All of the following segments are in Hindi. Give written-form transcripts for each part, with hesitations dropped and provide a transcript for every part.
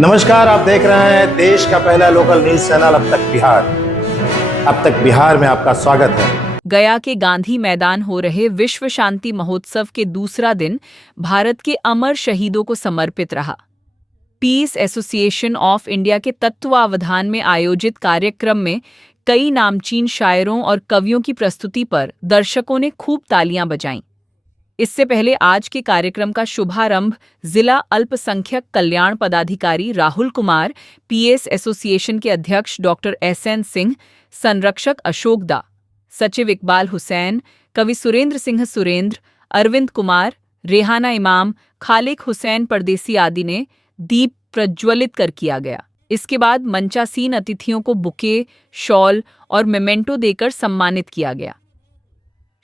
नमस्कार, आप देख रहे हैं देश का पहला लोकल न्यूज चैनल अब तक बिहार। अब तक बिहार में आपका स्वागत है। गया के गांधी मैदान हो रहे विश्व शांति महोत्सव के दूसरा दिन भारत के अमर शहीदों को समर्पित रहा। पीस एसोसिएशन ऑफ इंडिया के तत्वावधान में आयोजित कार्यक्रम में कई नामचीन शायरों और कवियों की प्रस्तुति पर दर्शकों ने खूब तालियां बजाईं। इससे पहले आज के कार्यक्रम का शुभारंभ जिला अल्पसंख्यक कल्याण पदाधिकारी राहुल कुमार, पीएस एसोसिएशन के अध्यक्ष डॉक्टर एसएन सिंह, संरक्षक अशोक दा, सचिव इकबाल हुसैन, कवि सुरेंद्र सिंह सुरेंद्र, अरविंद कुमार, रेहाना इमाम, खालिक हुसैन परदेसी आदि ने दीप प्रज्वलित कर किया गया। इसके बाद मंचासीन अतिथियों को बुके, शॉल और मेमेंटो देकर सम्मानित किया गया।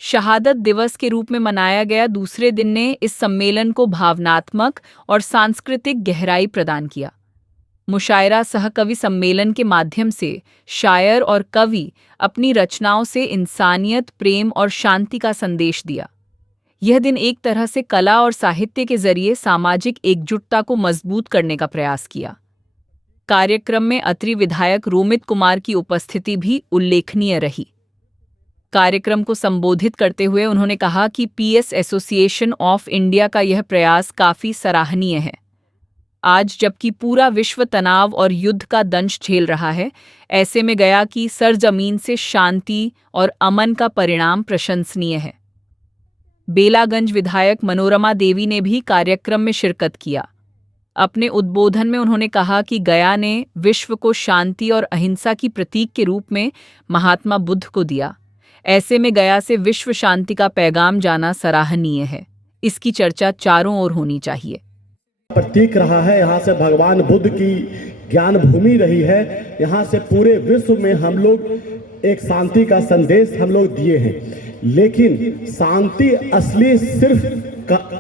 शहादत दिवस के रूप में मनाया गया दूसरे दिन ने इस सम्मेलन को भावनात्मक और सांस्कृतिक गहराई प्रदान किया। मुशायरा सह कवि सम्मेलन के माध्यम से शायर और कवि अपनी रचनाओं से इंसानियत, प्रेम और शांति का संदेश दिया। यह दिन एक तरह से कला और साहित्य के जरिए सामाजिक एकजुटता को मजबूत करने का प्रयास किया। कार्यक्रम में अत्रि विधायक रोमित कुमार की उपस्थिति भी उल्लेखनीय रही। कार्यक्रम को संबोधित करते हुए उन्होंने कहा कि पीएस एसोसिएशन ऑफ इंडिया का यह प्रयास काफी सराहनीय है। आज जबकि पूरा विश्व तनाव और युद्ध का दंश झेल रहा है, ऐसे में गया की सरजमीन से शांति और अमन का परिणाम प्रशंसनीय है। बेलागंज विधायक मनोरमा देवी ने भी कार्यक्रम में शिरकत किया। अपने उद्बोधन में उन्होंने कहा कि गया ने विश्व को शांति और अहिंसा की प्रतीक के रूप में महात्मा बुद्ध को दिया। ऐसे में गया से विश्व शांति का पैगाम जाना सराहनीय है। इसकी चर्चा चारों ओर होनी चाहिए। प्रतीक रहा है, यहाँ से भगवान बुद्ध की ज्ञान भूमि रही है। यहाँ से पूरे विश्व में हम लोग एक शांति का संदेश हम लोग दिए हैं। लेकिन शांति असली सिर्फ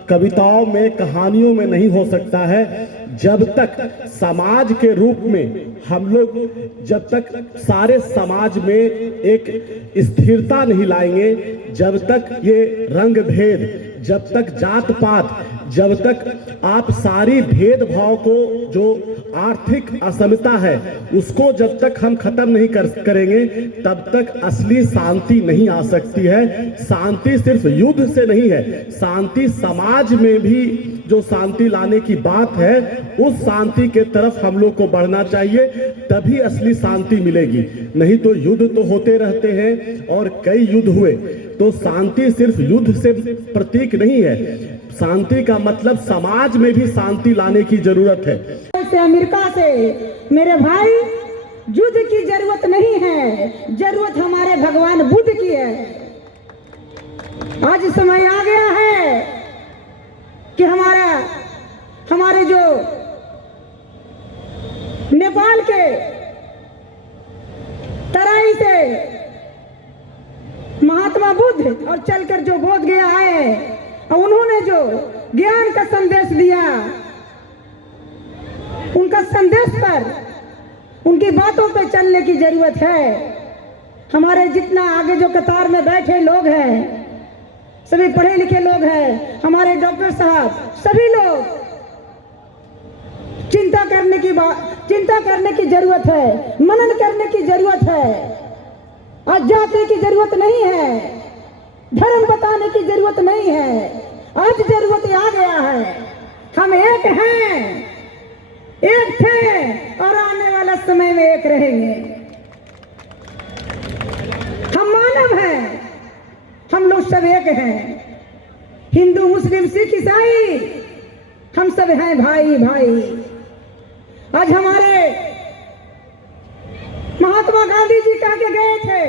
कविताओं में, कहानियों में नहीं हो सकता है। जब तक समाज के रूप में हम लोग, जब तक सारे समाज में एक स्थिरता नहीं लाएंगे, जब तक ये रंग भेद, जब तक जात पात, जब तक आप सारी भेदभाव को, जो आर्थिक असमता है उसको जब तक हम खत्म नहीं करेंगे, तब तक असली शांति नहीं आ सकती है। शांति सिर्फ युद्ध से नहीं है, शांति समाज में भी जो शांति लाने की बात है, उस शांति के तरफ हम लोग को बढ़ना चाहिए, तभी असली शांति मिलेगी। नहीं तो युद्ध तो होते रहते हैं और कई युद्ध हुए। तो शांति सिर्फ युद्ध से प्रतीक नहीं है। शांति का मतलब समाज में भी शांति लाने की जरूरत है। अमेरिका से मेरे भाई, युद्ध की जरूरत नहीं है, जरूरत हमारे भगवान बुद्ध की है। आज समय आ गया है कि हमारे जो नेपाल के तराई से महात्मा बुद्ध और चलकर जो बोध गया है, उन्होंने जो ज्ञान का संदेश दिया, उनका संदेश पर, उनकी बातों पर चलने की जरूरत है। हमारे जितना आगे जो कतार में बैठे लोग हैं, सभी पढ़े लिखे लोग हैं, हमारे डॉक्टर साहब, सभी लोग चिंता करने की जरूरत है, मनन करने की जरूरत है। आज जाति की जरूरत नहीं है, धर्म बताने की जरूरत नहीं है। आज जरूरत आ गया है, हम एक हैं, एक थे और आने वाला समय में एक रहेंगे। हम मानव हैं, हम लोग सब एक हैं। हिंदू, मुस्लिम, सिख, ईसाई, हम सब हैं भाई भाई। आज हमारे महात्मा गांधी जी कह के गए थे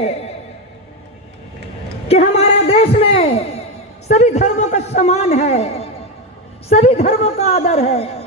कि हमारे देश में सभी धर्मों का सम्मान है, सभी धर्मों का आदर है।